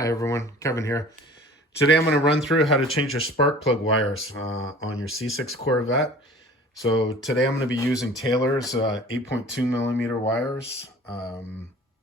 Hi everyone, Kevin here. Today I'm going to run through how to change your spark plug wires on your C6 Corvette. So today I'm going to be using Taylor's 8.2 millimeter wires.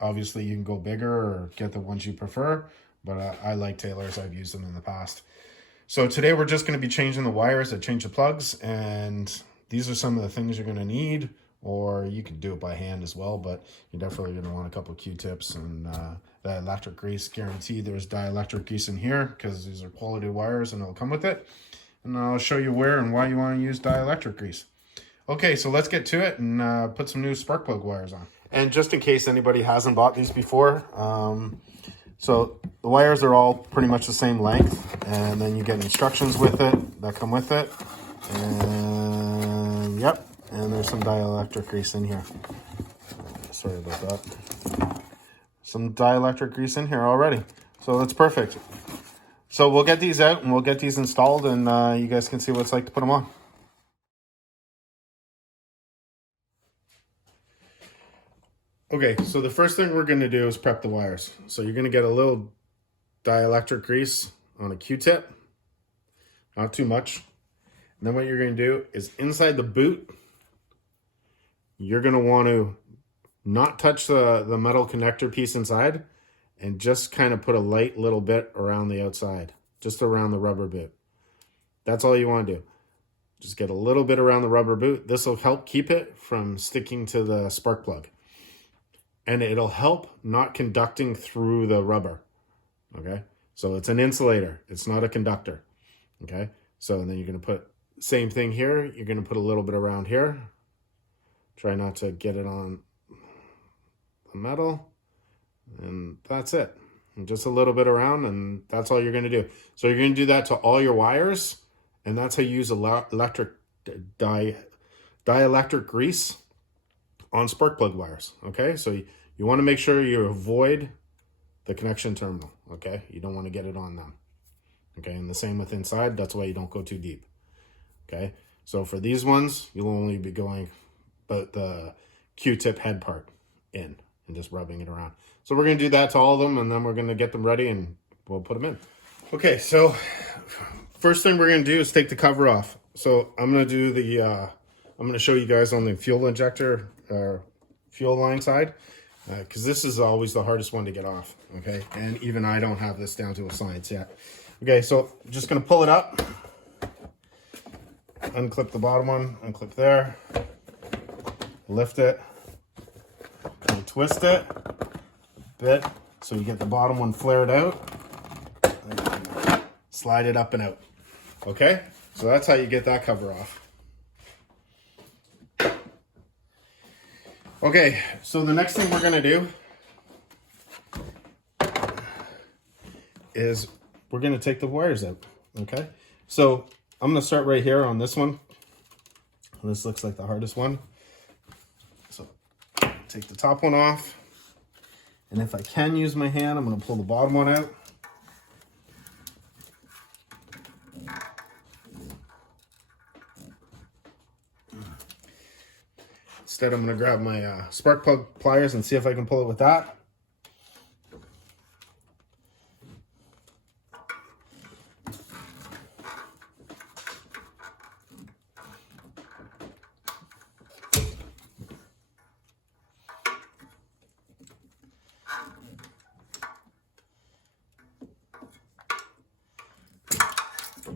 Obviously you can go bigger or get the ones you prefer, but I like Taylor's. I've used them in the past. So today we're just going to be changing the wires that change the plugs, and these are some of the things you're going to need, or you can do it by hand as well, but you're definitely going to want a couple of Q-tips and dielectric grease. Guaranteed there's dielectric grease in here because these are quality wires and it'll come with it. And I'll show you where and why you want to use dielectric grease. Okay, so let's get to it and put some new spark plug wires on. And just in case anybody hasn't bought these before, so the wires are all pretty much the same length, and then you get instructions with it that come with it. And yep, and there's some dielectric grease in here. Sorry about that. Some dielectric grease in here already. So that's perfect. So we'll get these out and we'll get these installed, and you guys can see what it's like to put them on. Okay, so the first thing we're going to do is prep the wires. So you're going to get a little dielectric grease on a Q-tip, not too much. And then what you're going to do is inside the boot, you're going to want to not touch the metal connector piece inside, and just kind of put a light little bit around the outside, just around the rubber boot. That's all you want to do. Just get a little bit around the rubber boot. This will help keep it from sticking to the spark plug. And it'll help not conducting through the rubber. Okay? So it's an insulator. It's not a conductor. Okay? So then you're going to put, same thing here. You're going to put a little bit around here. Try not to get it on the metal. And that's it. And just a little bit around, and that's all you're going to do. So you're going to do that to all your wires, and that's how you use dielectric grease on spark plug wires. Okay, so you want to make sure you avoid the connection terminal. Okay, you don't want to get it on them. Okay, and the same with inside. That's why you don't go too deep. Okay, so for these ones, you'll only be going about the Q-tip head part in and just rubbing it around. So we're going to do that to all of them, and then we're going to get them ready and we'll put them in. Okay, so first thing we're going to do is take the cover off. So I'm going to do the, I'm going to show you guys on the fuel injector, fuel line side, because this is always the hardest one to get off, okay? And even I don't have this down to a science yet. Okay, so I'm just going to pull it up, unclip the bottom one, unclip there, lift it, and twist it a bit so you get the bottom one flared out, and slide it up and out. Okay, so that's how you get that cover off. Okay, so the next thing we're going to do is we're going to take the wires out. Okay, so I'm going to start right here on this one. This looks like the hardest one. So take the top one off, and if I can use my hand, I'm going to pull the bottom one out. Instead, I'm going to grab my spark plug pliers and see if I can pull it with that.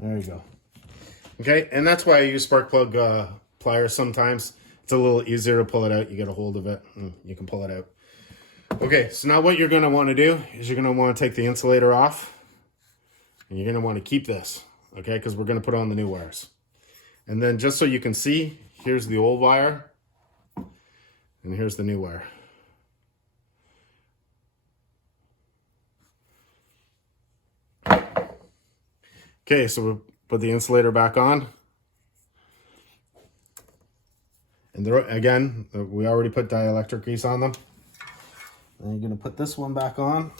There you go. Okay, and that's why I use spark plug pliers sometimes. It's a little easier to pull it out. You get a hold of it and you can pull it out. Okay, so now what you're going to want to do is you're going to want to take the insulator off, and you're going to want to keep this, okay, because we're going to put on the new wires. And then just so you can see, here's the old wire and here's the new wire. Okay, so we'll put the insulator back on. And there, again, we already put dielectric grease on them. And you're going to put this one back on.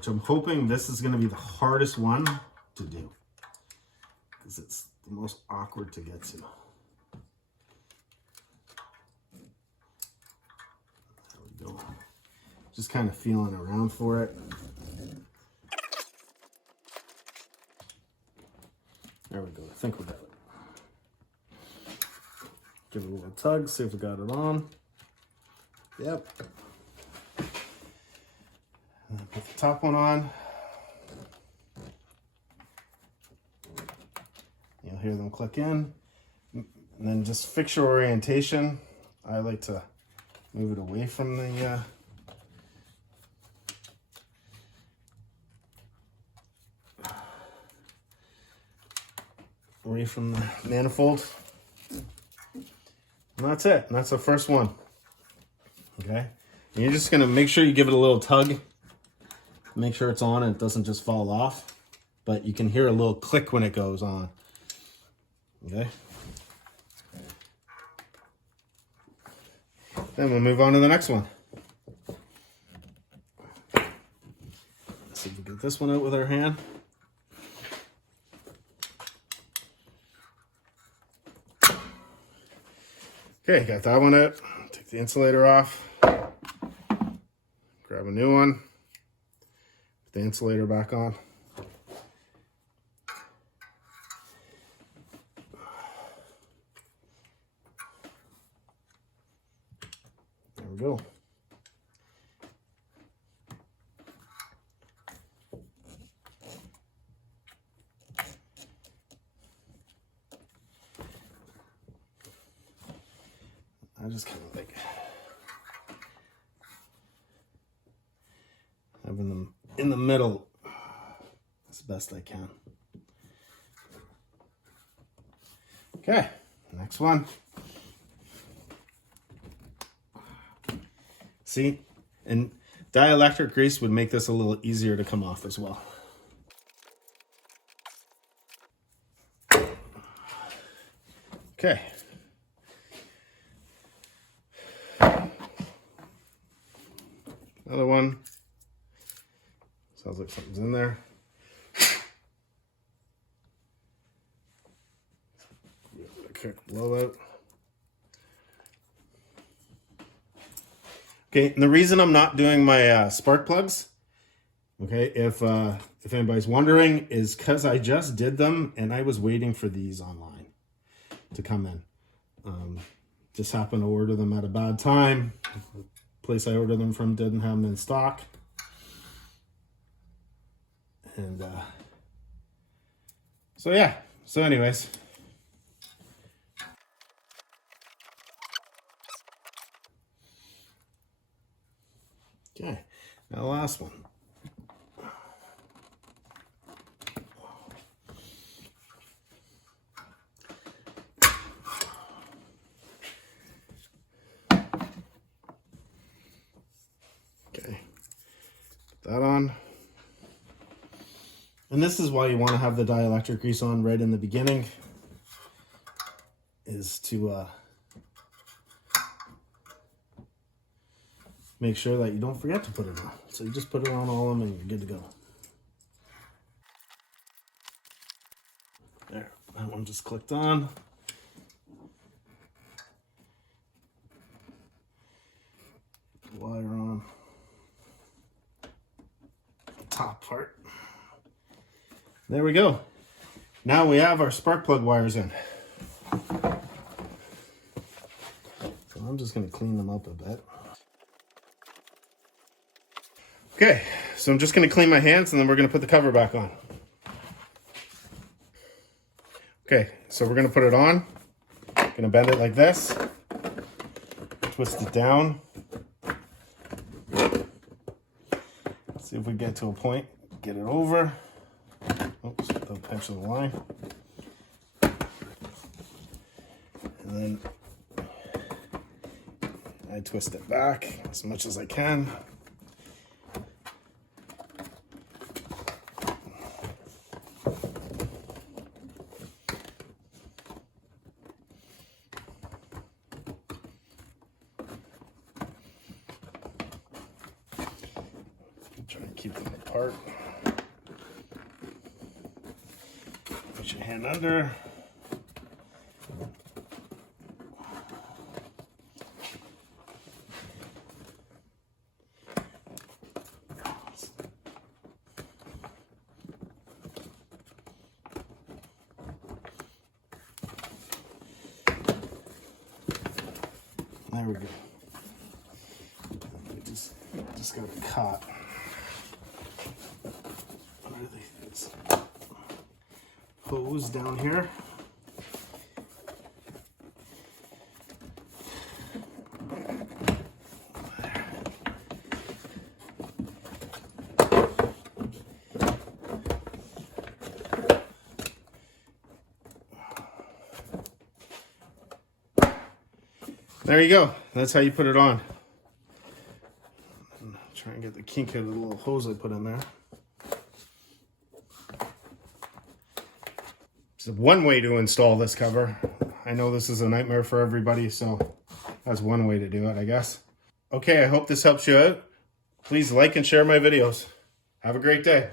which I'm hoping this is going to be the hardest one to do because it's the most awkward to get to. There we go. Just kind of feeling around for it. There we go. I think we got it. Give it a little tug, see if we got it on. Yep. And then put the top one on. You'll hear them click in. And then just fix your orientation. I like to move it away from the manifold. And that's it. And that's the first one. Okay. And you're just going to make sure you give it a little tug. Make sure it's on and it doesn't just fall off. But you can hear a little click when it goes on. Okay. Then we'll move on to the next one. Let's see if we get this one out with our hand. Okay, got that one out. Take the insulator off. Grab a new one. Put the insulator back on. There we go. I just kind of like having them in the middle as best I can. Okay, next one. See, and dielectric grease would make this a little easier to come off as well. Okay. Another one. Sounds like something's in there. A quick blowout. Okay, and the reason I'm not doing my spark plugs, okay, if anybody's wondering, is because I just did them and I was waiting for these online to come in. Just happened to order them at a bad time. The place I ordered them from didn't have them in stock. And so yeah, so anyways. Okay, now the last one. Okay, put that on. And this is why you want to have the dielectric grease on right in the beginning, is to make sure that you don't forget to put it on. So you just put it on all of them and you're good to go. There, that one just clicked on. Wire on the top part. There we go. Now we have our spark plug wires in. So I'm just going to clean them up a bit. Okay, so I'm just going to clean my hands and then we're going to put the cover back on. Okay, so we're going to put it on. Going to bend it like this. Twist it down. See if we get to a point. Get it over. Oops, don't pinch the line. And then I twist it back as much as I can. Try and keep them apart. Put your hand under. There we go. Just got it caught. It's hose down here. There you go. That's how you put it on. Try and get the kink out of the little hose I put in there. It's one way to install this cover. I know this is a nightmare for everybody, so that's one way to do it, I guess. Okay, I hope this helps you out. Please like and share my videos. Have a great day.